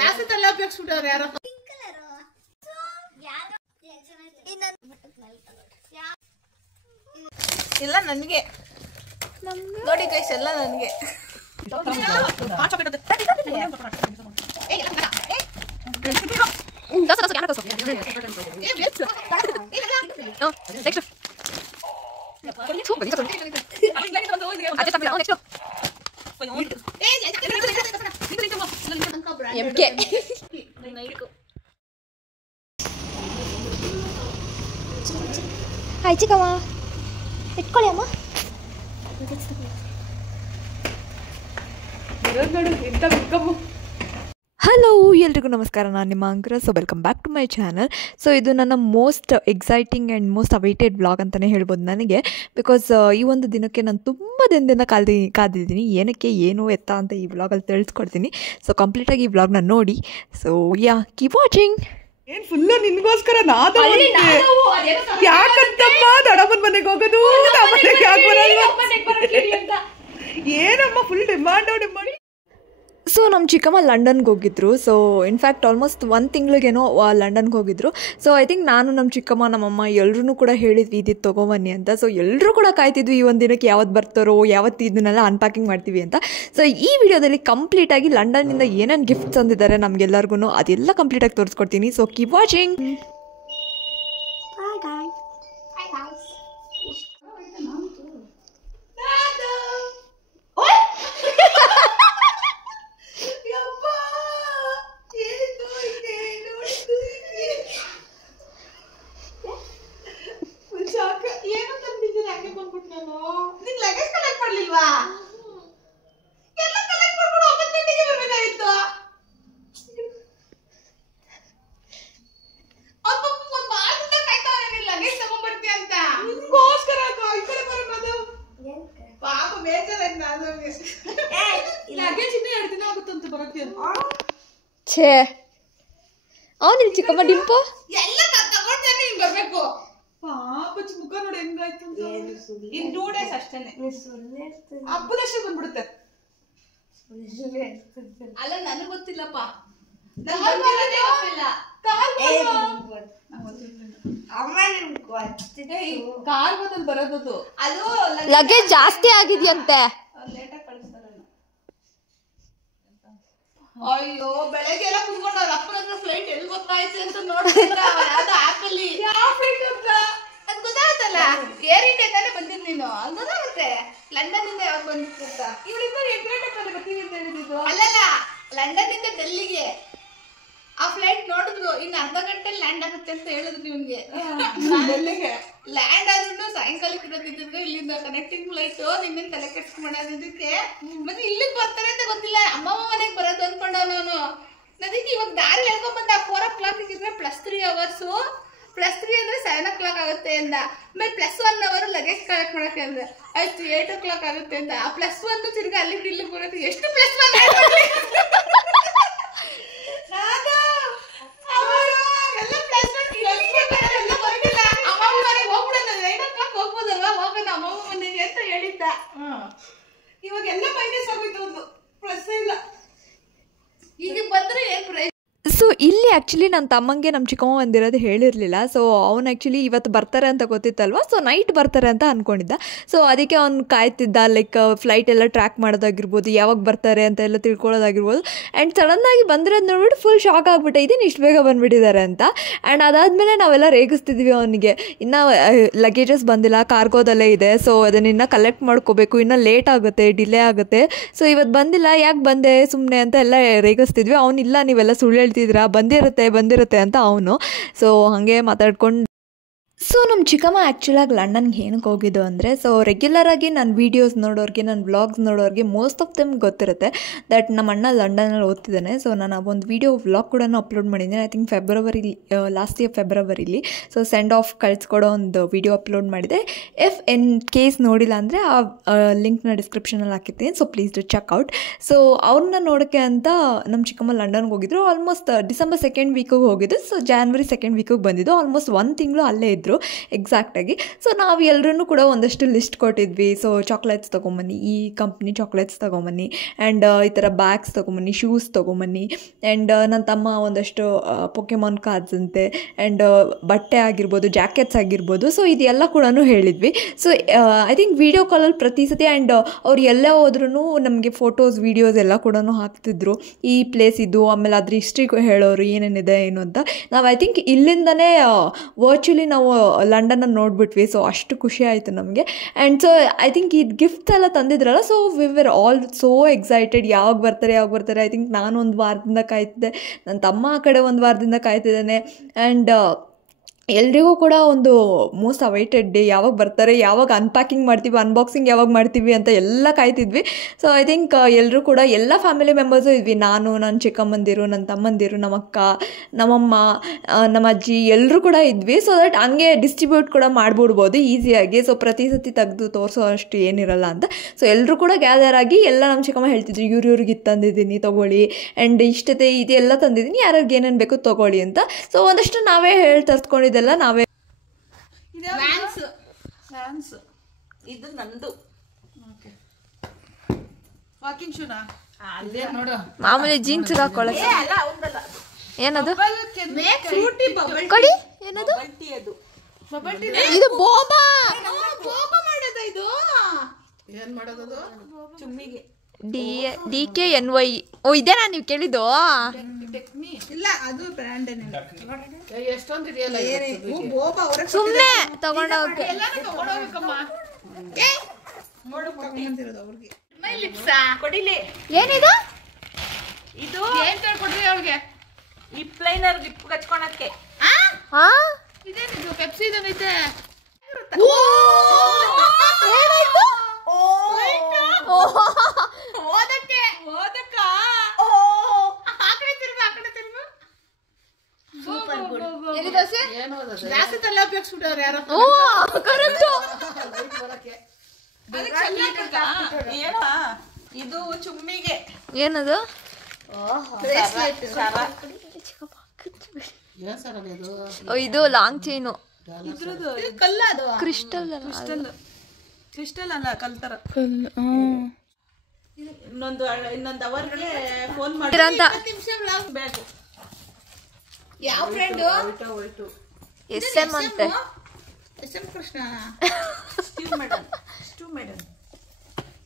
ಜಾಸ್ತಿ ತಲೆ ಉಪಯೋಗಿಸ್ಬಿಟ್ಟವ್ರು ಯಾರೋ. ಇಲ್ಲ ನನಗೆ ನೋಡಿ ಗೈಸ್, ಎಲ್ಲ ನನಗೆ. ಹಾಯ್ ಚಿಕ್ಕಮ್ಮ, ಇಟ್ಕೊಳ್ಳಿ ಅಮ್ಮ. ಹಲೋ ಎಲ್ರಿಗೂ ನಮಸ್ಕಾರ, ನಾನು ನಿಮ್ಮ anchor. So welcome back to my channel. So ಇದು ನನ್ನ most exciting and most awaited vlog ಅಂತಲೇ ಹೇಳ್ಬೋದು ನನಗೆ. ಬಿಕಾಸ್ ಈ ಒಂದು ದಿನಕ್ಕೆ ನಾನು ತುಂಬ ದಿನದಿಂದ ಕಾದಿದ್ದೀನಿ. ಏನಕ್ಕೆ ಏನು ಎತ್ತ ಅಂತ ಈ ವ್ಲಾಗಲ್ಲಿ ತಿಳಿಸ್ಕೊಡ್ತೀನಿ. ಸೊ ಕಂಪ್ಲೀಟಾಗಿ ಈ ವ್ಲಾಗ್ನ ನೋಡಿ. So yeah, keep watching. ಏನ್ ಫುಲ್ ನಿನ್ಗೋಸ್ಕರ ಯಾಕಂತಮ್ಮ ದಡಮ್ಮನ ಮನೆಗೆ ಹೋಗೋದು, ಏನಮ್ಮ ಫುಲ್ ಡಿಮಾಂಡ್. ಸೊ ನಮ್ಮ ಚಿಕ್ಕಮ್ಮ ಲಂಡನ್ಗೆ ಹೋಗಿದ್ರು. ಸೊ ಇನ್ಫ್ಯಾಕ್ಟ್ ಆಲ್ಮೋಸ್ಟ್ 1 ತಿಂಗಳಿಗೇನೋ ಲಂಡನ್ಗೆ ಹೋಗಿದ್ರು. ಸೊ ಐ ಥಿಂಕ್ ನಾನು, ನಮ್ಮ ಚಿಕ್ಕಮ್ಮ, ನಮ್ಮಮ್ಮ ಎಲ್ಲರೂ ಕೂಡ ಹೇಳಿದ್ವಿ ಇದಿದ್ದು ತೊಗೊಬನ್ನಿ ಅಂತ. ಸೊ ಎಲ್ಲರೂ ಕೂಡ ಕಾಯ್ತಿದ್ವಿ ಈ ಒಂದು ದಿನಕ್ಕೆ ಯಾವತ್ತು ಬರ್ತಾರೋ, ಯಾವತ್ತು ಇದನ್ನೆಲ್ಲ ಅನ್ಪ್ಯಾಕಿಂಗ್ ಮಾಡ್ತೀವಿ ಅಂತ. ಸೊ ಈ ವಿಡಿಯೋದಲ್ಲಿ ಕಂಪ್ಲೀಟಾಗಿ ಲಂಡನ್ನಿಂದ ಏನೇನು ಗಿಫ್ಟ್ಸ್ ತಂದಿದ್ದಾರೆ ನಮಗೆಲ್ಲರಿಗೂ ಅದೆಲ್ಲ ಕಂಪ್ಲೀಟಾಗಿ ತೋರಿಸ್ಕೊಡ್ತೀನಿ. So keep watching. ಛೇ, ಅವನಿಲ್ಲ ಚಿಕ್ಕಮ್ಮ ಡಿಂಪು. ಎಲ್ಲ ತಗೊಂಡೇನೆ ಹಿಂಗ್ ಬರ್ಬೇಕು. ಪಾಪ ಮುಖ ನೋಡಿ ಹೆಂಗಾಯ್ತು. ಇನ್ 2 days ಅಷ್ಟೇನೆ, ಹಬ್ಬದಷ್ಟೇ ಬಂದ್ಬಿಡುತ್ತೆ. ಅಲ್ಲ ನನಗ್ ಗೊತ್ತಿಲ್ಲಪ್ಪ, ಕಾರ್ಗೋದಲ್ಲಿ ಬರೋದು. ಅದು ಲಗೇಜ್ ಜಾಸ್ತಿ ಆಗಿದೆಯಂತೆ. ಅಯ್ಯೋ, ಬೆಳಗ್ಗೆ ಎಲ್ಲ ಕುತ್ಕೊಂಡು ಅವ್ರ ಅಪ್ಪನ ಹತ್ರ ಫ್ಲೈಟ್ ಎಲ್ಲಿ ಗೊತ್ತಾಯ್ತು ಅಂತ ನೋಡ್ತಿದ್ರ. ಯಾವ್ದು ಆಪ್ ಅಲ್ಲಿ ಯಾವ ಫ್ಲೈಟ್ ಅಂತ ಅದ್ ಗೊತ್ತಾಗುತ್ತಲ್ಲ. ಏರ್ ಇಂಡಿಯಾ ತಾನೇ ಬಂದಿದ್ ನೀನು, ಅದು ಗೊತ್ತಾಗುತ್ತೆ. ಲಂಡನ್ ಇಂದ ಯಾವಾಗ ಬಂದಿತ್ತು ಅಂತ. ಇವಳಿಂದ 8 ಗಂಟೆ ಬರ್ತೀವಿ ಅಂತ ಹೇಳಿದ್ದು. ಅಲ್ಲಲ್ಲ, ಲಂಡನ್ ಇಂದ ಡೆಲ್ಲಿಗೆ ಆ ಫ್ಲೈಟ್ ನೋಡಿದ್ರು. ಇನ್ನು ಅರ್ಧ ಗಂಟೆ ಲ್ಯಾಂಡ್ ಆಗುತ್ತೆ ಅಂತ ಹೇಳಿದ್ರು ಇವನ್ಗೆ. ಡೆಲ್ಲಿಗೆ ಲ್ಯಾಂಡ್ ಆದ್ರೂ ಸಾಯಂಕಾಲಕ್ಕೆ ಇರೋದಿದ್ರು. ಇಲ್ಲಿಂದ ಕನೆಕ್ಟಿಂಗ್ ಫ್ಲೈಟ್ ನಿನ್ನೆ ತಲೆ ಕೆಡ್ಸ್ಕೊಂಡೋದಕ್ಕೆ. ಮತ್ತೆ ಇಲ್ಲಿಗೆ ಬರ್ತಾರೆ ಅಂತ ಗೊತ್ತಿಲ್ಲ. ಅಮ್ಮಮ್ಮ ಮನೆಗೆ ಬರೋದು ಅನ್ಕೊಂಡವ್ ನಾನು. ಅದಕ್ಕೆ ಇವಾಗ ದಾರಿ ಹೇಳ್ಕೊಂಡ್ ಬಂದ. 4 o'clock ಇದ್ರೆ +3 hours, +3 ಅಂದ್ರೆ 7 o'clock ಆಗುತ್ತೆ ಅಂದ. ಆಮೇಲೆ +1 hour ಲಗೇಜ್ ಕಲೆಕ್ಟ್ ಮಾಡಕ್ಕೆ ಅಂದ್ರೆ ಆಯ್ತು 8 o'clock ಆಗುತ್ತೆ ಅಂತ. ಆ +1 ತಿರ್ಗಿ ಅಲ್ಲಿಂದ ಇಲ್ಲಿ ಬರೋದು ಎಷ್ಟು +1 ಇವಾಗೆಲ್ಲ ಮೈನಸ್ ಆಗೋಯ್ತು. ಒಂದು ಪ್ಲಸ್ ಇಲ್ಲ. ಈಗ ಬಂದ್ರೆ ಏನ್ ಪ್ರೈಸ್. ಸೊ ಇಲ್ಲಿ ಆ್ಯಕ್ಚುಲಿ ನನ್ನ ತಮ್ಮಂಗೆ ನಮ್ಮ ಚಿಕ್ಕಮ್ಮ ಬಂದಿರೋದು ಹೇಳಿರಲಿಲ್ಲ. ಸೊ ಅವ್ನು ಆ್ಯಕ್ಚುಲಿ ಇವತ್ತು ಬರ್ತಾರೆ ಅಂತ ಗೊತ್ತಿತ್ತಲ್ವ. ಸೊ ನೈಟ್ ಬರ್ತಾರೆ ಅಂತ ಅಂದ್ಕೊಂಡಿದ್ದ. ಸೊ ಅದಕ್ಕೆ ಅವ್ನು ಕಾಯ್ತಿದ್ದ. ಲೈಕ್ ಫ್ಲೈಟ್ ಎಲ್ಲ ಟ್ರ್ಯಾಕ್ ಮಾಡೋದಾಗಿರ್ಬೋದು, ಯಾವಾಗ ಬರ್ತಾರೆ ಅಂತ ಎಲ್ಲ ತಿಳ್ಕೊಳ್ಳೋದಾಗಿರ್ಬೋದು. ಆ್ಯಂಡ್ ಸಡನ್ನಾಗಿ ಬಂದಿರೋದು ನೋಡ್ಬಿಟ್ಟು ಫುಲ್ ಶಾಕ್ ಆಗಿಬಿಟ್ಟೆ, ಇದೇನು ಇಷ್ಟು ಬೇಗ ಬಂದುಬಿಟ್ಟಿದ್ದಾರೆ ಅಂತ. ಆ್ಯಂಡ್ ಅದಾದಮೇಲೆ ನಾವೆಲ್ಲ ರೇಗಿಸ್ತಿದ್ವಿ ಅವನಿಗೆ. ಇನ್ನು ಲಗೇಜಸ್ ಬಂದಿಲ್ಲ, ಕಾರ್ಗೋದಲ್ಲೇ ಇದೆ. ಸೊ ಅದನ್ನಿನ್ನು ಕಲೆಕ್ಟ್ ಮಾಡ್ಕೋಬೇಕು, ಇನ್ನೂ ಲೇಟ್ ಆಗುತ್ತೆ, ಡಿಲೇ ಆಗುತ್ತೆ. ಸೊ ಇವತ್ತು ಬಂದಿಲ್ಲ, ಯಾಕೆ ಬಂದೆ ಸುಮ್ಮನೆ ಅಂತ ಎಲ್ಲ ರೇಗಿಸ್ತಿದ್ವಿ. ಅವನಿಲ್ಲ, ನೀವೆಲ್ಲ ಸುಳ್ಳು ಹೇಳ್ತಿದ್ದೀರಾ, ಬಂದಿರುತ್ತೆ ಅಂತ ಅವನು. ಸೊ ಹಾಗೆ ಮಾತಾಡ್ಕೊಂಡು ಸೊ ನಮ್ಮ ಚಿಕ್ಕಮ್ಮ ಆ್ಯಕ್ಚುಲಾಗಿ ಲಂಡನ್ಗೆ ಏನಕ್ಕೆ ಹೋಗಿದ್ದು ಅಂದರೆ, ಸೊ ರೆಗ್ಯುಲರಾಗಿ ನನ್ನ ವೀಡಿಯೋಸ್ ನೋಡೋರಿಗೆ, ನನ್ನ ವ್ಲಾಗ್ಸ್ ನೋಡೋರಿಗೆ ಮೋಸ್ಟ್ ಆಫ್ ದೆಮ್ ಗೊತ್ತಿರುತ್ತೆ ದಟ್ ನಮ್ಮ ಅಣ್ಣ ಲಂಡನಲ್ಲಿ ಓದ್ತಿದ್ದಾನೆ. ಸೊ ನಾನು ಒಂದು ವೀಡಿಯೋ ವ್ಲಾಗ್ ಕೂಡ ಅಪ್ಲೋಡ್ ಮಾಡಿದ್ದೀನಿ. ಐ ಥಿಂಕ್ ಲಾಸ್ಟ್ ಇಯರ್ ಫೆಬ್ರವರಿಲಿ. ಸೊ ಸೆಂಡ್ ಆಫ್ ಕಳಿಸ್ಕೊಡೋ ಒಂದು ವೀಡಿಯೋ ಅಪ್ಲೋಡ್ ಮಾಡಿದೆ. ಇಫ್ ಇನ್ ಕೇಸ್ ನೋಡಿಲ್ಲ ಅಂದರೆ ಆ ಲಿಂಕ್ನ ಡಿಸ್ಕ್ರಿಪ್ಷನಲ್ಲಿ ಹಾಕಿರ್ತೀನಿ. So please do check out. So ಅವ್ರನ್ನ ನೋಡೋಕ್ಕೆ ಅಂತ ನಮ್ಮ ಚಿಕ್ಕಮ್ಮ ಲಂಡನ್ಗೆ ಹೋಗಿದ್ರು. ಆಲ್ಮೋಸ್ಟ್ ಡಿಸೆಂಬರ್ 2nd ವೀಕಿಗೆ ಹೋಗಿದ್ದು. ಸೊ ಜಾನ್ವರಿ 2nd ವೀಕಿಗೆ ಬಂದಿದ್ದು. ಆಲ್ಮೋಸ್ಟ್ 1 ತಿಂಗಳು ಅಲ್ಲೇ ಇದ್ದರು. ಹೇಳಿದ್ರು ಎಕ್ಸಾಕ್ಟಾಗಿ. ಸೊ ನಾವು ಎಲ್ಲರೂ ಕೂಡ ಒಂದಷ್ಟು ಲಿಸ್ಟ್ ಕೊಟ್ಟಿದ್ವಿ. ಸೊ ಚಾಕ್ಲೇಟ್ಸ್ ತೊಗೊಂಬನ್ನಿ, ಈ ಕಂಪ್ನಿ ಚಾಕ್ಲೇಟ್ಸ್ ತೊಗೊಂಬನ್ನಿ, ಆ್ಯಂಡ್ ಈ ಥರ ಬ್ಯಾಗ್ಸ್ ತೊಗೊಂಬನ್ನಿ, ಶೂಸ್ ತೊಗೊಂಬನ್ನಿ, ಆ್ಯಂಡ್ ನನ್ನ ತಮ್ಮ ಒಂದಷ್ಟು ಪೊಕೆಮಾನ್ ಕಾರ್ಡ್ಸ್ ಅಂತೆ, ಆ್ಯಂಡ್ ಬಟ್ಟೆ ಆಗಿರ್ಬೋದು, ಜಾಕೆಟ್ಸ್ ಆಗಿರ್ಬೋದು. ಸೊ ಇದೆಲ್ಲ ಕೂಡ ಹೇಳಿದ್ವಿ. ಸೊ ಐ ಥಿಂಕ್ ವೀಡಿಯೋ ಕಾಲಲ್ಲಿ ಪ್ರತಿ ಸತಿ ಆ್ಯಂಡ್ ಅವ್ರು ಎಲ್ಲೇ ಹೋದ್ರೂ ನಮಗೆ ಫೋಟೋಸ್ ವೀಡಿಯೋಸ್ ಎಲ್ಲ ಕೂಡ ಹಾಕ್ತಿದ್ರು. ಈ ಪ್ಲೇಸ್ ಇದು, ಆಮೇಲೆ ಅದ್ರ ಹಿಸ್ಟ್ರಿ ಹೇಳೋರು ಏನೇನಿದೆ ಏನು ಅಂತ. ನಾವು ಐ ಥಿಂಕ್ ಇಲ್ಲಿಂದನೇ ವರ್ಚುಲಿ ನಾವು ಲಂಡನ್ನ ನೋಡಿಬಿಟ್ವಿ. ಸೊ ಅಷ್ಟು ಖುಷಿ ಆಯಿತು ನಮಗೆ. ಆ್ಯಂಡ್ ಸೊ ಐ ಥಿಂಕ್ ಇದು ಗಿಫ್ಟ್ಸ್ ಎಲ್ಲ ತಂದಿದ್ರಲ್ಲ, so we were all so excited. ಯಾವಾಗ ಬರ್ತಾರೆ. ಐ ಥಿಂಕ್ ನಾನು ಒಂದು ವಾರದಿಂದ ಕಾಯ್ತಿದ್ದೆ, ನನ್ನ ತಮ್ಮ ಆ ಕಡೆ ಒಂದು ವಾರದಿಂದ ಕಾಯ್ತಿದ್ದಾನೆ. ಆ್ಯಂಡ್ ಎಲ್ರಿಗೂ ಕೂಡ ಒಂದು ಮೋಸ್ಟ್ ಅವೈಟೆಡ್ ಡೇ, ಯಾವಾಗ ಬರ್ತಾರೆ, ಯಾವಾಗ ಅನ್ಪ್ಯಾಕಿಂಗ್ ಮಾಡ್ತೀವಿ, ಅನ್ಬಾಕ್ಸಿಂಗ್ ಯಾವಾಗ ಮಾಡ್ತೀವಿ ಅಂತ ಎಲ್ಲ ಕಾಯ್ತಿದ್ವಿ. ಸೊ ಐ ಥಿಂಕ್ ಎಲ್ಲರೂ ಕೂಡ ಎಲ್ಲ ಫ್ಯಾಮಿಲಿ ಮೆಂಬರ್ಸು ಇದ್ವಿ. ನಾನು, ನನ್ನ ಚಿಕ್ಕಮ್ಮಂದಿರು, ನನ್ನ ತಮ್ಮಂದಿರು, ನಮ್ಮ ಅಕ್ಕ, ನಮ್ಮಮ್ಮ, ನಮ್ಮ ಅಜ್ಜಿ ಎಲ್ಲರೂ ಕೂಡ ಇದ್ವಿ. ಸೊ ದಟ್ ಹಂಗೆ ಡಿಸ್ಟ್ರಿಬ್ಯೂಟ್ ಕೂಡ ಮಾಡಿಬಿಡ್ಬೋದು ಈಸಿಯಾಗಿ. ಸೊ ಪ್ರತಿ ಸತಿ ತೆಗೆದು ತೋರಿಸೋ ಅಷ್ಟು ಏನಿರಲ್ಲ ಅಂತ. ಸೊ ಎಲ್ಲರೂ ಕೂಡ ಗ್ಯಾದರ್ ಆಗಿ ಎಲ್ಲ ನಮ್ಮ ಚಿಕ್ಕಮ್ಮ ಹೇಳ್ತಿದ್ರು, ಇವ್ರಿಗೆ ಇದು ತಂದಿದ್ದೀನಿ ತೊಗೊಳ್ಳಿ, ಆ್ಯಂಡ್ ಇಷ್ಟತೆ ಇದೆಲ್ಲ ತಂದಿದ್ದೀನಿ, ಯಾರಿಗೆ ಏನೇನು ಬೇಕು ತೊಗೊಳ್ಳಿ ಅಂತ. ಸೊ ಒಂದಷ್ಟು ನಾವೇ ಹೇಳಿ ತರ್ಸ್ಕೊಂಡಿದ್ದೆಲ್ಲ ನಾವೇ. ಇದು ನಂದು ವಾಕಿಂಗ್ ಶೂನಾ ನೋಡು, ಮಾಮೂಲಿ ಜೀನ್ಸ್ ಹಾಕೊಳ್ಳೋಕೆ. ಏನದು ಕೊಡಿ, ಏನದು ಇದು ಬೋಬಾ ಮಾಡೋದ ಇದು ಏನ್ ಮಾಡೋದು ಚುಮ್ಮಿಗೆ DKNY. ಓ ಇದೇನಾ ನೀವು ಕೇಳಿದ್ದು? ಇಲ್ಲ, ಅದು ಬ್ರ್ಯಾಂಡ್ ಎಷ್ಟೊಂದು ಇದೆಯಲ್ಲ, ಸುಮ್ಮನೆ ತಗೊಂಡೋಗಕ್ಕೆ. ಏನಿದು? ಇದು ಏನ್ ಕೊಡ್ರಿ ಅವ್ರಿಗೆ? ಲಿಪ್ ಲೈನರ್, ಲಿಪ್ ಹಚ್ಕೊಳಕ್ಕೆ. ಇದೇನಿದು? ಪೆಪ್ಸಿ ಇದೈತೆ. ಇದು ಚುಮ್ಮಿಗೆ. ಏನದು? ಇದು ಲಾಂಗ್ ಚೈನು. ಕ್ರಿಸ್ಟಲ್ ಅಲ್ಲ, ಕಲ್ತರ. ಇನ್ನೊಂದು ಅವರ್ಗೆ ಫೋನ್ ಮಾಡಿ. ಬ್ಯಾಗು ಯಾವ ಫ್ರೆಂಡು? SM ಅಂತೆ. SM ಕೃಷ್ಣ. ಸ್ಟೂ ಮೇಡನ್.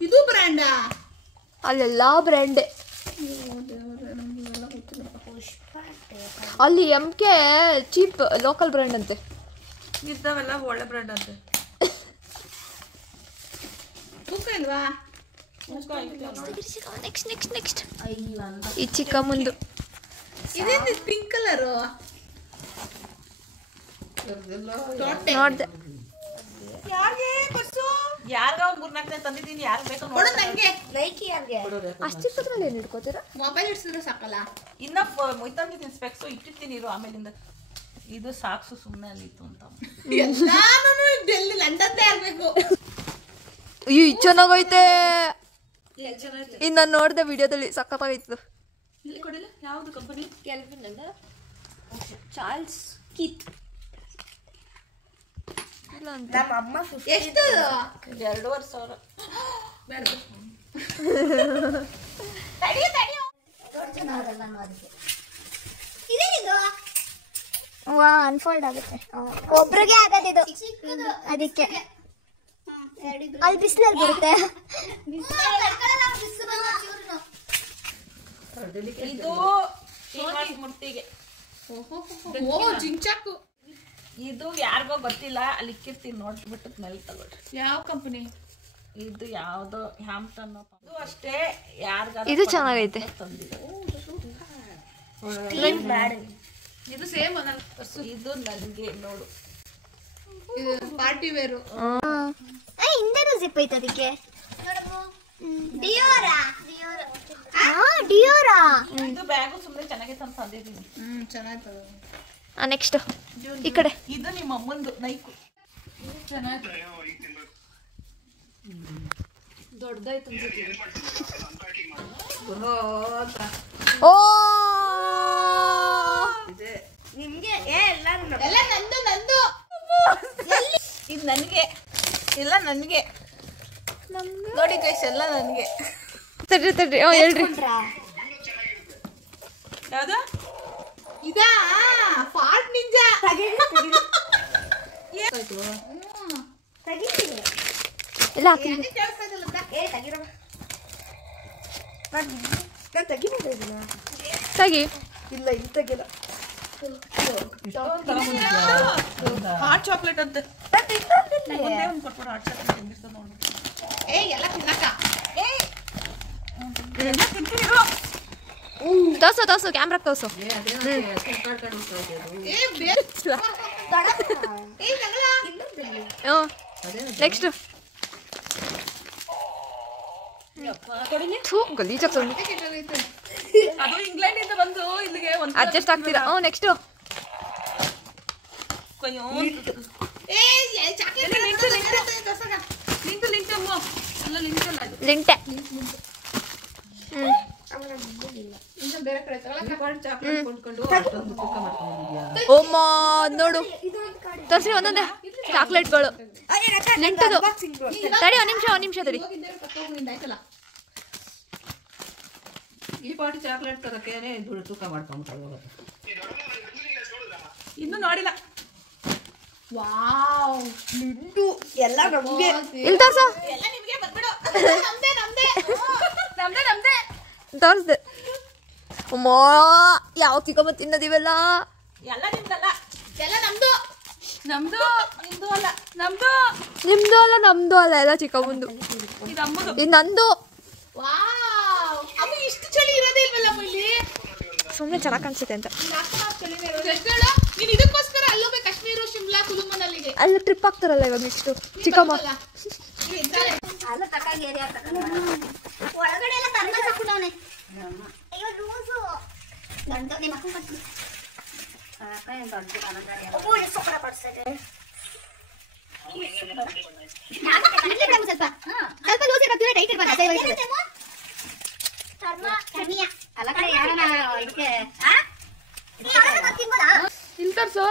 ಇದು ಬ್ರ್ಯಾಂಡಾ? ಅಲ್ಲೆಲ್ಲ ಬ್ರ್ಯಾಂಡೆ. ಅಲ್ಲಿ MK ಚೀಪ್ ಲೋಕಲ್ ಬ್ರ್ಯಾಂಡ್ ಅಂತೆ. ಇದ್ದಾವೆಲ್ಲ ಒಳ್ಳೆ ಬ್ರ್ಯಾಂಡ್ ಅಂತೆ. ತೂಕ ಇಲ್ವಾ? ನೆಕ್ಸ್ಟ್ ಈ ಚಿಕ್ಕ ಮುಂದು ಇದೇನು ಪಿಂಕ್ ಕಲರು? ನೋಡ್ದೆ. ಯಾರ್ಗ ಒಂದು 3-4 ದಿನ ತಂದಿದ್ದೀನಿ. ಯಾರು ಬೇಕು ನೋಡು ನಂಗೆ. ಲೈಕ್ ಯಾರ್ಗೆ? ಅಷ್ಟು ಚಿಕ್ಕದ್ರಲ್ಲಿ ಏನು ಇಟ್ಕೋತೀರಾ? ಮೊಬೈಲ್ ಇಡ್ಸಿದ್ರೆ ಸಾಕಲ್ಲ. ಇನ್ನ ತಂದಿದ್ದೀನಿ ಸ್ಪೆಕ್ಸು, ಇಟ್ಟಿರ್ತೀನಿ ಇರು ಆಮೇಲಿಂದ. ಇದು ಸಾಕ್ಸು, ಸುಮ್ಮನೆ ಅಲ್ಲಿತ್ತು ಅಂತ. ಎಲ್ಲಾನು ಡೆಲ್ಲಿ ಲಂಡನ್ದೇ ಆಗ್ಬೇಕು. ಅಯ್ಯೋ ಇದು ಚೆನ್ನಾಗೈತೆ. ಇನ್ನು ನಾನು ನೋಡಿದೆ ವಿಡಿಯೋದಲ್ಲಿ, ಸಖತ್ತಾಗಿತ್ತು. ಇಲ್ಲಿ ಕೊಡಿಲ್ಲ. ಯಾವುದು ಕಂಪನಿ? ಕೆಲ್ವಿನ್ ಅಲ್ಲ, ಚಾರ್ಲ್ಸ್ ಕೀತ್. ಎಷ್ಟು? 2,500. ಅನ್ಫೋಲ್ಡ್ ಆಗುತ್ತೆ, ಒಬ್ರಿಗೆ ಆಗೋದಿದು, ಅದಕ್ಕೆ ಅಲ್ಲಿ ಬಿಸಿಲಲ್ಲಿ ಬರುತ್ತೆ. ಇದು ಮೂರ್ತಿಗೆ. ಜಿಂಚಾಕು. ಇದು ಯಾರಿಗೋ ಗೊತ್ತಿಲ್ಲ, ಅಲ್ಲಿ ಇಕ್ಕಿರ್ತೀನಿ, ನೋಡ್ಬಿಟ್ಟು ಮೇಲೆ ತಗೊಳ್ರಿ. ಯಾವ ಕಂಪನಿ ಇದು? ಯಾವ್ದೋ ಹ್ಯಾಂಪ್ಟನ್. ಇದು ಅಷ್ಟೇ, ಯಾರಿಗಾರ ಇದು ಚೆನ್ನಾಗೈತೆ. ಇದು ಸೇಮ್. ಇದು ನನಗೆ ನೋಡು, ಇದು ಪಾರ್ಟಿ ವೇರು. ಹಿಂದೆನೂ ಜಿಪ್ ಐತೆ ಅದಕ್ಕೆ. ಇದು ಬ್ಯಾಗು ಸುಮ್ಮನೆ ಚೆನ್ನಾಗೈತೆ ಅಂತ ತಂದಿದ್ದೀನಿ. ಚೆನ್ನಾಯ್ತು. ನೆಕ್ಸ್ಟ್ ಈ ಕಡೆ. ಇದು ನಿಮ್ಮ ಅಮ್ಮಂದು ನೈಕು. ಚೆನ್ನಾಯ್ತು, ದೊಡ್ಡದಾಯ್ತು ಓ ನಿಮ್ಗೆ ಎಲ್ಲ ನಂದು ಇದು ನನಗೆ ಎಲ್ಲ ನನಗೆ ನೋಡಿ ಗೈಸ್ ಎಲ್ಲ ನನಗೆ. ತಡ್ರಿ ಹೇಳ್ರಿ. ಯಾವ್ದು ಇದಾ ಫಾರ್ಟ್ ನಿಂಜಾ ಎಲ್ಲ ಹಾಕಿ ತೆಗಿ. ಇಲ್ಲ ಇಲ್ಲಿ ತೆಗಿಲ್ಲ. ಹಾಟ್ ಚಾಕ್ಲೇಟ್ ಅಂತ ಎಲ್ಲ ತಿನ್ನಕ ತೋರ್ಸು ಕ್ಯಾಮ್ರಾ ತೋರ್ಸು. ನೆಕ್ಸ್ಟ್ ಗಲೀಜಾಗ ಅದು ಇಂಗ್ಲೆಂಡ್ ಇಂದ ಬಂದು ಇಲ್ಲಿಗೆ ಅಡ್ಜಸ್ಟ್ ಆಗ್ತೀರಾ? ನೆಕ್ಸ್ಟ್ ಲಿಂಟೆ. ಬೇರೆ ಕಡೆ ಓಮ್ಮ ನೋಡು ತೋರ್ಸಿ ಒಂದೊಂದೇ ಚಾಕ್ಲೇಟ್ಗಳು. ಲಿಂಟದು ತಡಿ ಒಂದ್ ನಿಮಿಷ ತಡಿ. ಈ ಪಾಟಿ ಚಾಕ್ಲೇಟ್ ತರಕೇನೆ ತೂಕ ಮಾಡ್ಕೊಂಡ್ಬಿಟ್ಟು ಇನ್ನು ನೋಡಿಲ್ಲ. ವಾವ್ ನಿಂದು ಎಲ್ಲ ನಮ್ಗೆ. ಇಲ್ಲಿ ತೋರ್ಸು. ಎಲ್ಲ ನಿಮಗೆ ಬಂದ್ಬಿಡು. ನಮ್ದೆ ತೋರ್ಸ್ದೆ. ಅಮ್ಮ ಯಾವ ತಿಕ್ಕೊಂಬ ತಿನ್ನೋದಿವೆಲ್ಲ. ಎಲ್ಲ ನಿಮ್ದಲ್ಲ, ಎಲ್ಲ ನಮ್ದು. ನಮ್ದು ನಿಮ್ದು ಅಲ್ಲ, ನಮ್ದು ನಮ್ದು ಅಲ್ಲ ಎಲ್ಲ ಚಿಕ್ಕಮ್ಮಂದು. ಇದು ಅಮ್ಮದು, ಇದು ನಂದು. ವಾವ್ ಅಮ್ಮ ಇಷ್ಟು ಚಳಿ ಇರೋದೇ ಇಲ್ವಲ್ಲ ಇಲ್ಲಿ. ಸುಮ್ಮನೆ ಚೆನ್ನಾಗಿ ಕಾಣಿಸುತ್ತೆ ಅಂತ. ನೀನು ಇದಕ್ಕೋಸ್ಕರ ಅಲ್ಲೋಗ್ಬೇಕು ಕಾಶ್ಮೀರ ಶಿಮ್ಲಾ ಕುಲುಮನಲ್ಲಿಗೆ. ಅಲ್ಲಿ ಟ್ರಿಪ್ ಆಗ್ತಾರಲ್ಲ ಇವಾಗ ನೆಕ್ಸ್ಟ್ ಚಿಕ್ಕಮ್ಮ. ಒಳಗಡೆ ಎಲ್ಲ ತರಕಾರಿ ಹಾಕ್ಬಿಟ್ಟವನೆ. ಅಯ್ಯೋ ಲೂಸು ನಿಮ್ಮ ಅಕ್ಕ ಕಟ್ಟಿ ಸೊಪ್ಪರ ಪಡಿಸಿದೆ. ಸ್ವಲ್ಪ ಲೂಸ್ ಇರೋದು ಟೈಟ್ ಇರ್ಬಾರ್ದು. ಅಲ್ಲ ಕಡೆ ಯಾರನ್ನ ಇದಕ್ಕೆ ಇಲ್ಲಿ ತೋರ್ಸು.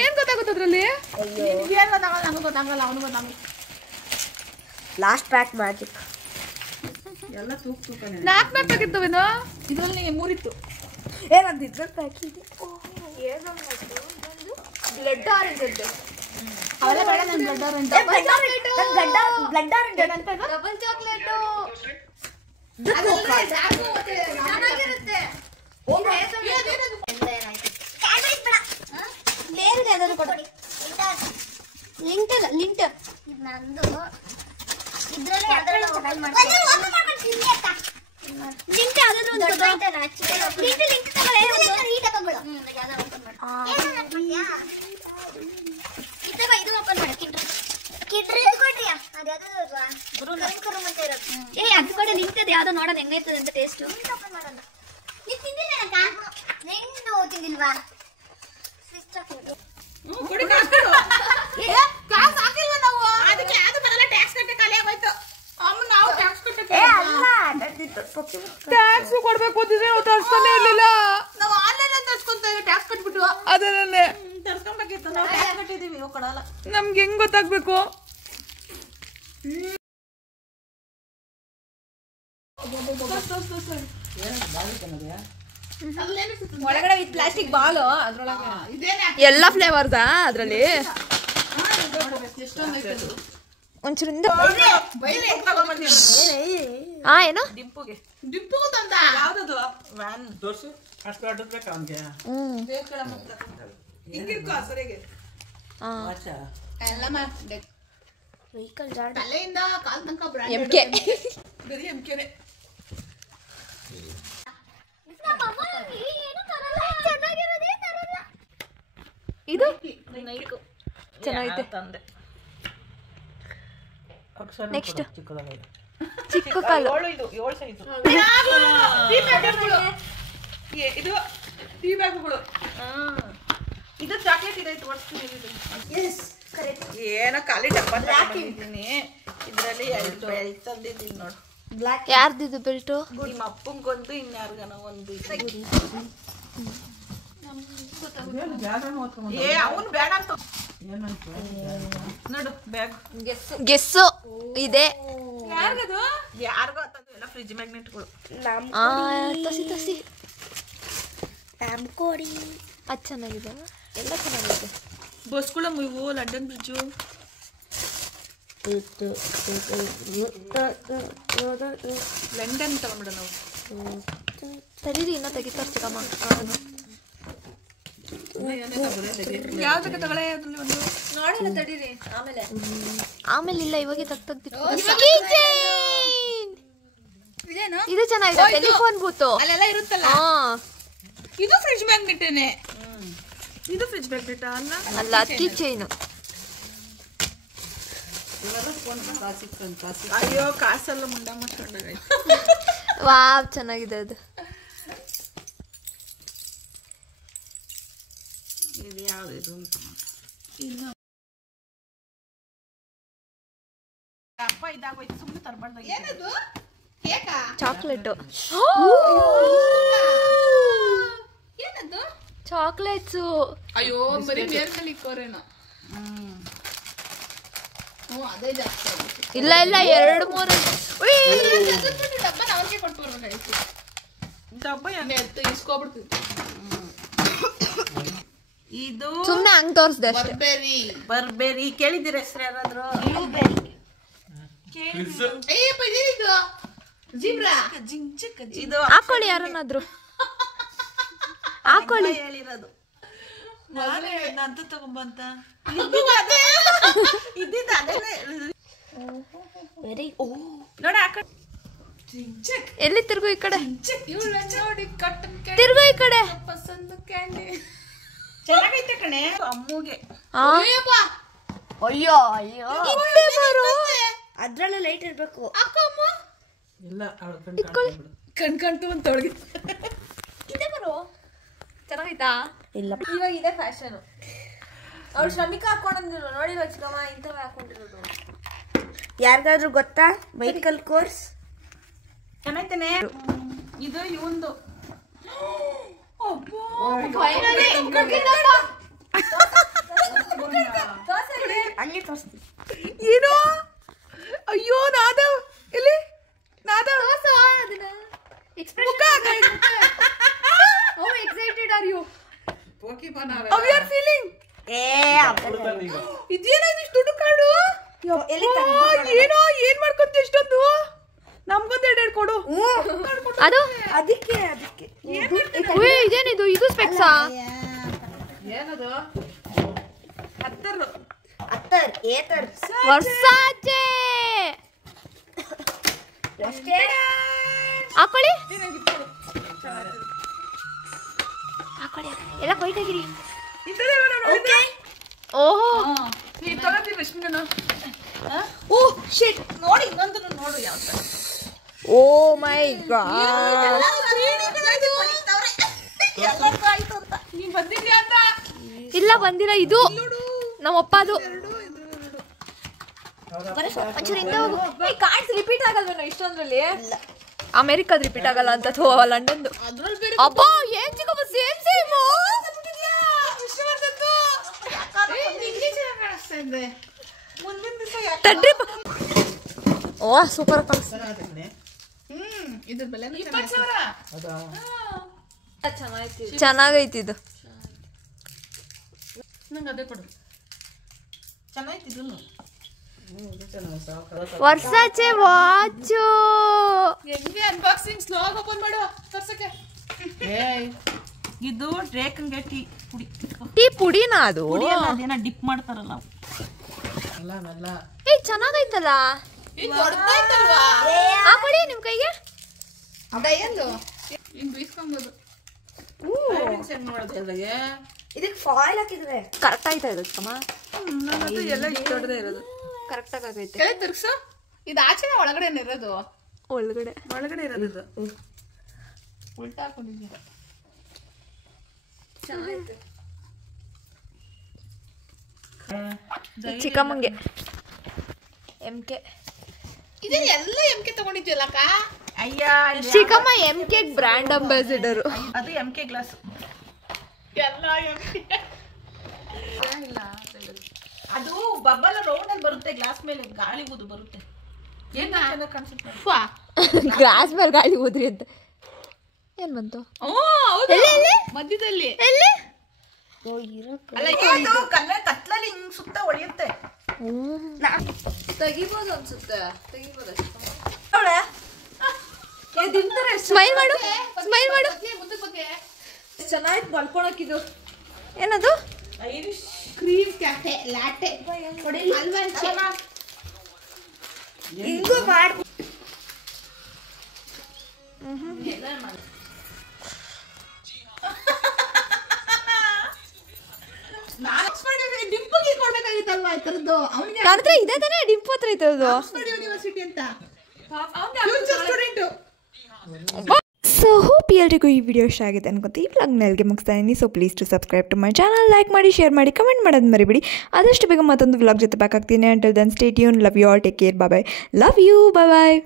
ಏನ್ ಗೊತ್ತಾಗುತ್ತೆ ಅದ್ರಲ್ಲಿ? ಏನ್ ಗೊತ್ತಾಗಲ್ಲ, ನಮಗ್ ಗೊತ್ತಾಗಲ್ಲ, ಅವನು ಗೊತ್ತಾಗಲ್ಲ. Last pack magic. ಎಲ್ಲ ತೂಕ ನಾಲ್ಕು ತೆಗಿತ್ತವೇನೋ ಇದ್ರಲ್ಲಿ ಮೂರಿತ್ತು. ಏನಂತ ಇದ್ರಲ್ಲಿ ಪ್ಯಾಕ್ ಇದೆ. ಬ್ಲಡ್ ಆರೆಂಜ್ ಅಂತೆ. ಅವೆಲ್ಲ ಬೇಡ, ನನ್ ಬ್ಲಡ್ ಆರೆಂಜ್. ಬ್ಲಡ್ ಆರೆಂಜ್ ಏನಂತ ಇದು? ಡಬಲ್ ಚಾಕ್ಲೇಟ್ ಚೆನ್ನಾಗಿರುತ್ತೆ. ಲಿಂಟ್ ನಂದು ಇದ್ರಲ್ಲಿ ಲಿಂಟ್ ಯಾವ್ದಾದ್ರು ಒಂದು ಲಿಂಟ್ ಲಿಂಟ್ ತಗೊಳ್ಳೆ. ಇದು ಓಪನ್ ಮಾಡಿ. ಕಿಡ್ರಿ ಕೊಡ್ರಿ. ಏ ಅದು ಕೂಡ ಲಿಂಟದ್ ಯಾವ್ದೋ ನೋಡೋದು ಹೆಂಗೈತದೆ ಅಂತ ಟೇಸ್ಟ್. ಓಪನ್ ಮಾಡೋಣ. ನೀವು ತಿಂದಿಲ್ಲ ನಿಂದು ತಿಂದಿಲ್ವಾ? ಕ್ಲಾಸ್ ಹಾಕಿಲ್ವಾ ನಾವು? ಅದಕ್ಕೆ ಯಾವ್ದು ಬರಲ್ಲ, ಟ್ಯಾಕ್ಸ್ ಕಟ್ಟೆ ಖಾಲಿ ಆಗೋಯ್ತು. ಅಮ್ಮ ನಾವು ಟ್ಯಾಕ್ಸ್ ಕಟ್ಟೆ ಟ್ಯಾಕ್ಸ್ ಕೊಡ್ಬೇಕು ಅಂತಿದ್ರೆ ನಾವು ತರ್ಸ್ತಾನೆ ಇರ್ಲಿಲ್ಲ. ನಾವು ಆನ್ಲೈನ್ ಅಲ್ಲಿ ತರ್ಸ್ಕೊಂತೇವೆ, ಟ್ಯಾಕ್ಸ್ ಕಟ್ಬಿಟ್ಟು. ಅದನ್ನೇ ತರ್ಸ್ಕೊಬೇಕಿತ್ತು, ನಾವು ಟ್ಯಾಕ್ಸ್ ಕಟ್ಟಿದೀವಿ, ಇವಾಗ ಕೊಡಲ್ಲ. ನಮ್ಗೆ ಹೆಂಗ್ ಗೊತ್ತಾಗ್ಬೇಕು? ಒಳಗಡೆ ವಿತ್ ಪ್ಲಾಸ್ಟಿಕ್ ಬಾಲ್, ಅದ್ರೊಳಗೆ ಇದೇನೆ ಎಲ್ಲ ಫ್ಲೇವರ್ದಾ ಅದ್ರಲ್ಲಿ? ಒಂಚೂರಿಂದ ಏನು ಡಿಂಪು ತಂದ. ಯಾವ್ದದು ವ್ಯಾನ್ ತೋರ್ಸು. ಅಷ್ಟು ಆಡಬೇಕು ಅವನಿಗೆ. ಹಿಂಗಿರ್ಕೋ ಸರಿಗೆ. ಎಲ್ಲ ವೆಹಿಕಲ್ ತಲೆಯಿಂದ ಕಾಲ್ ತನಕ MK. ಬರೀ ಎಂಕೆನೆ. ಇದು ಚೆನ್ನಾಗೈತೆ. ನೆಕ್ಸ್ಟ್ ಚಿಕ್ಕ ಕಾಲು. 7 ಸೈಜು. ಇದು ಟೀ ಬ್ಯಾಗ್ಗಳು. ಇದು ಚಾಕ್ಲೇಟ್ ಇದೆ, ತೋರಿಸ್ತೀನಿ. ಏನೋ ಖಾಲಿ ಡಬ್ಬ ತಗೊಂಡಿದ್ದೀನಿ. ಇದರಲ್ಲಿ 2 ಬೆಲ್ಟ್ ತಂದಿದ್ದೀನಿ ನೋಡು. ಯಾರ್ದಿದು ಬೆಲ್ಟು? ನಿಮ್ಮ ಅಪ್ಪಂಗೊಂದು ಇನ್ಯಾರಿಗನ ಒಂದು. ಅವನು ಬೇಡ ಅಂತ ನೋಡು ಬ್ಯಾಗ್. ಗೆಸ್ಸು ಇದೆ. ಯಾರಿಗೋ ಅಂತಂದು ಎಲ್ಲ ಫ್ರಿಜ್ ಮ್ಯಾಗ್ನೆಟ್ಗಳು. ತಸಿ ಕೊಡಿ. ಅದು ಚೆನ್ನಾಗಿದೆ, ಎಲ್ಲ ಚೆನ್ನಾಗಿದೆ. ಬಸ್ಗಳ ಇವು ಲಂಡನ್ ಬ್ರಿಡ್ಜು. ಲಂಡನ್ ತಗೊಂಡ್ಬಿಡ ನಾವು. ತಡೀರಿ, ಇನ್ನೂ ತೆಗಿತಾರೆ ಚಿಕ್ಕಮ್ಮ. ಯಾವ್ದಕ್ಕೆ ತಗೊಳ್ಳೆ ಅದ್ರಲ್ಲಿ ಒಂದು ನೋಡೋಣ ತಡೀರಿ. ಆಮೇಲೆ ಇಲ್ಲ, ಇವಾಗ ತೆಗ್ದಿಟ್ಟು ಇದೇನು ಇದು ಚೆನ್ನಾಗಿದೆ. ಟೆಲಿಫೋನ್ ಬೂತು ಅಲ್ಲೆಲ್ಲ ಇರುತ್ತಲ್ಲ. ಇದು ಫ್ರಿಜ್ ಮ್ಯಾಗ್ನೆಟೇನೆ. ಇದು ಫ್ರಿಜ್ ಮ್ಯಾಗ್ನೆಟ್ ಅಲ್ಲ, ಅಲ್ಲ ಕೀ ಚೈನು. ಅಯ್ಯೋ ಕಾಸೆಲ್ಲ ಮುಂಡ ಮಾಡ್ಕೊಂಡಾಗ. ವಾವ್, ಚೆನ್ನಾಗಿದೆ ಅದು. ಇದು ಯಾವ್ದು ಅಪ್ಪ ಇದಾಗೋಯ್ತು, ಸುಮ್ಮನೆ ತರಬಾರ್ದು. ಏನದು? ಕೇಕಾ? ಚಾಕ್ಲೇಟು. ಏನದು? ಚಾಕ್ಲೇಟ್ಸು. ಅಯ್ಯೋ ಬರೀ ಮೇಲ್ಕಲ್ಲಿ ಇಕ್ಕೋರೇನೋ. ಅದೇ ಜಾಸ್ತಿ ಆಗುತ್ತೆ. ಇಲ್ಲ 2-3 ಡಬ್ಬ ನಾವೇ ಕೊಟ್ಬಿಡ್ಬೇಕಾಯ್ತು. ಡಬ್ಬ ಎತ್ತು ಇಸ್ಕೊಬಿಡ್ತಿತ್ತು. ಇದು ಸುಮ್ಮನೆ ಹಂಗ್ ತೋರಿಸ್ದೆ ಅಷ್ಟೇ. ಬರ್ಬೇರಿ ಕೇಳಿದಿರ ಹೆಸರು ಯಾರಾದ್ರು? ಅಯ್ಯಪ್ಪ ಇದೇನಿದು? ಜಿಬ್ರಾ. ಇದು ಹಾಕೊಳ್ಳಿ, ಯಾರನ್ನಾದ್ರು ಹಾಕೊಳ್ಳಿ. ಹೇಳಿರೋದು ಅಂತ ತಗೊಂಬಂತ ಇದ್ದಿದ್ದು ಅದೇನೆ ನೋಡ. ಎಲ್ಲಿ ತಿರ್ಗು ಈ ಕಡೆ, ಇವಳ ನೋಡಿ ಕಟ್ಟಕ್ಕೆ ತಿರ್ಗು ಈ ಕಡೆ. ಪಸಂದು ಕ್ಯಾಂಡಿ ಚೆನ್ನಾಗೈತೆ ಕಣೆ. ಅಮ್ಮುಗೆ ಅಯ್ಯಪ್ಪ. ಅಯ್ಯೋ ಅಯ್ಯೋ, ಅದ್ರಲ್ಲೂ ಲೈಟ್ ಇರ್ಬೇಕು. ಅಕ್ಕಮ್ಮ ಕಣ್ಕಂಟು ಅಂತ ಒಳಗೆ ಚೆನ್ನಾಗೈತಾ? ಇಲ್ಲ, ಇವಾಗ ಇದೆ ಫ್ಯಾಷನ್. ಅವ್ಳು ಶ್ರಮಿಕ ಹಾಕೊಂಡಿದ್ರು ನೋಡಿಲ್ವ ಚಿಕ್ಕಮ್ಮ, ಇಂಥವೇ ಹಾಕೊಂಡಿರೋದು. ಯಾರಿಗಾದ್ರೂ ಗೊತ್ತಾ ಮೈಕಲ್ ಕೋರ್ಸ್? ಚೆನ್ನಾಯ್ತಾನೆ. ಇದು ಇವಂದು. ಹಂಗೆ ತೋರಿಸ್ತೀನಿ. ಏನು? ಅಯ್ಯೋ ನಾದ ಇಲ್ಲಿ ನಾದ excited are you? How you are feeling? ಇದೇನೋ ಇಷ್ಟು ದುಡ್ಡು ಕಾರ್ಡು. ಏನೋ ಏನ್ ಮಾಡ್ಕೊಂತ ಎಷ್ಟೊಂದು? ನಮ್ಗೊಂದು 2 ಕೊಡು. ಅದು ಅದಕ್ಕೆ ಇದೇನಿದು? ಇದು ಸ್ಪೆಕ್ಸಾ? ಏನದು? ಏತರ್ ವರ್ಸಾಚೆ. ಹಾಕೊಳ್ಳಿ ಹಾಕೊಳ್ಳಿ, ಎಲ್ಲ ಕೊಯ್ತಾಗಿರಿ. ಓಹೋ, ನೀನ್ ತಗೋತೀನಿ ರಶ್ಮಿನ. ಓ ಶಿಟ್, ನೋಡಿ ಇನ್ನೊಂದು ನೋಡು ಯಾವ ತರ. ಓ ಮೈ ಗಾಡ್, ನೀನ್ ಬಂದಿದ್ಯಾ ಅಂತ? ಇಲ್ಲ ಬಂದಿಲ್ಲ. ಇದು ನಮ್ಮಪ್ಪ. ಅದು ಒಂಚೂರು ಹಿಂದೆ ಹೋಗು. ಕಾರ್ಡ್ಸ್ ರಿಪೀಟ್ ಆಗಲ್ವೇನೋ ಇಷ್ಟೊಂದ್ರಲ್ಲಿ? ಅಮೆರಿಕದ್ ರಿಪೀಟ್ ಆಗಲ್ಲ ಅಂತ, ಲಂಡನ್ದು. ಅಬ್ಬ ಏನ್ ಚಿಕ್ಕಪ್ಪ, ಸೇಮ್ ಸೇಮ್. ತಡ್ರಿ. ಓ ಸೂಪರ್ ಇದ್ರ ಬೆಲೆ ಚೆನ್ನಾಗೈತಿ ಇದು. ನಂಗೆ ಅದೇ ಕೊಡು. ಚೆನ್ನಾಯ್ತಿದ್ರು. ವರ್ಸಾಚೆ ವಾಚು. ಹೆಂಗೆ ಅನ್ಬಾಕ್ಸಿಂಗ್ ಸ್ಲೋ ಆಗಿ ಓಪನ್ ಮಾಡು ತೋರ್ಸಕ್ಕೆ. ಇದು ಡ್ರೇಕನ್ಗೆ ಟೀ ಪುಡಿ. ಟೀ ಪುಡಿನಾ ಅದು? ಅದೇನ ಡಿಪ್ ಮಾಡ್ತಾರಲ್ಲ. ಏ ಚೆನ್ನಾಗೈತಲ್ಲ. ದೊಡ್ಡದಾಯ್ತಲ್ವಾ? ಹಾಕೊಳ್ಳಿ ನಿಮ್ ಕೈಗೆ. ಡೈಯಲ್ಲು ಹಿಂಗ್ ಬೀಸ್ಕೊಂಬೋದು. ಇದಕ್ಕೆ ಫಾಯಿಲ್ ಹಾಕಿದ್ರೆ ಕರೆಕ್ಟ್ ಆಯ್ತಾ ಇದು ಅಮ್ಮ? ಎಲ್ಲ ಇಷ್ಟು ದೊಡ್ಡದೇ ಇರೋದು. ಕರೆಕ್ಟ್ ಆಗೈತೆ. ಎಲ್ಲಿ ತಿರ್ಗ್ಸು. ಇದು ಆಚೆನ ಒಳಗಡೆ ಇರೋದು? ಒಳಗಡೆ ಇರೋದು ಇದು. ಉಲ್ಟಾ ಹಾಕೊಂಡಿದ್ದೀರ. ಚಿಕ್ಕಮ್ಮಂಗೆ MK ಇದೇ ಎಲ್ಲ MK ತಗೊಂಡಿದ್ಯಲ್ಲಕ್ಕ. ಅಯ್ಯ ಇಲ್ಲಿ ಚಿಕ್ಕಮ್ಮ MK ಬ್ರ್ಯಾಂಡ್ ಅಂಬಾಸಿಡರು. ಅದು MK ಗ್ಲಾಸ್. ಎಲ್ಲ MK. ಅದು ಬಬ್ಬಲ್ ರೌಂಡ್ ಅಲ್ಲಿ ಬರುತ್ತೆ, ಗ್ಲಾಸ್ ಮೇಲೆ ಗಾಳಿ ಊದು ಬರುತ್ತೆ. ಏನ್ ಚೆನ್ನಾಗಿ ಕಾಣಿಸುತ್ತೆ. ಫಾ. ಗ್ಲಾಸ್ ಮೇಲೆ ಗಾಳಿ ಹೋದ್ರಿ ಅಂತ ಏನ್ ಬಂತು? ಓ ಹೌದು. ಮಧ್ಯದಲ್ಲಿ. ಅಲ್ಲ ಇದು ಕತ್ಲಲ್ಲಿ ಹಿಂಗ್ ಸುತ್ತ ಹೊಳೆಯುತ್ತೆ. ತೆಗಿಬೋದು ಅನ್ಸುತ್ತೆ. ಸ್ಮೈಲ್ ಮಾಡು. ಸ್ಮೈಲ್ ಮಾಡು. ಮುದ್ದು ಬಗ್ಗೆ. ಚೆನ್ನಾಗಿ ಮಲ್ಕೊಳಕಿದು. ಏನದು? Irish cream cafe latte. ಕೊಡಿ ಅಲ್ವಾ ಹಿಂಗೂ ಮಾಡಿ ಡಿಂಪಲ್ಗೆ ಕೊಡ್ಬೇಕಾಗಿತ್ತಲ್ವಾ ಈ ಥರದ್ದು. ಅವನಿಗೆ ನನ್ನ ಹತ್ರ ಇದೆ ತಾನೇ ಡಿಂಪು ಹತ್ರ ಇತ್ತು. ಆಕ್ಸ್ಫರ್ಡ್ ಯೂನಿವರ್ಸಿಟಿ ಅಂತ ಫ್ಯೂಚರ್ ಸ್ಟೂಡೆಂಟ್. ಸೊ ಹೋಪ್ ಎಲ್ರಿಗೂ ಈ ವಿಡಿಯೋ ಇಷ್ಟ ಆಗಿದೆ ಅನ್ಕೊಂತ ಈ ವ್ಲಾಗ್ನ ಎಲ್ಲಿಗೆ ಮುಗಿಸ್ತಾ ಇದ್ದೀನಿ. So please to subscribe to my channel, like ಮಾಡಿ, ಶೇರ್ ಮಾಡಿ, ಕಮೆಂಟ್ ಮಾಡೋದು ಮರಿಬೇಡಿ. ಆದಷ್ಟು ಬೇಗ ಮತ್ತೊಂದು ವ್ಲಾಗ್ ಜೊತೆ ಬ್ಯಾಕ್ ಆಗ್ತೀನಿ. Until then stay tune. Love you all, take care, bye bye. Love you, bye bye.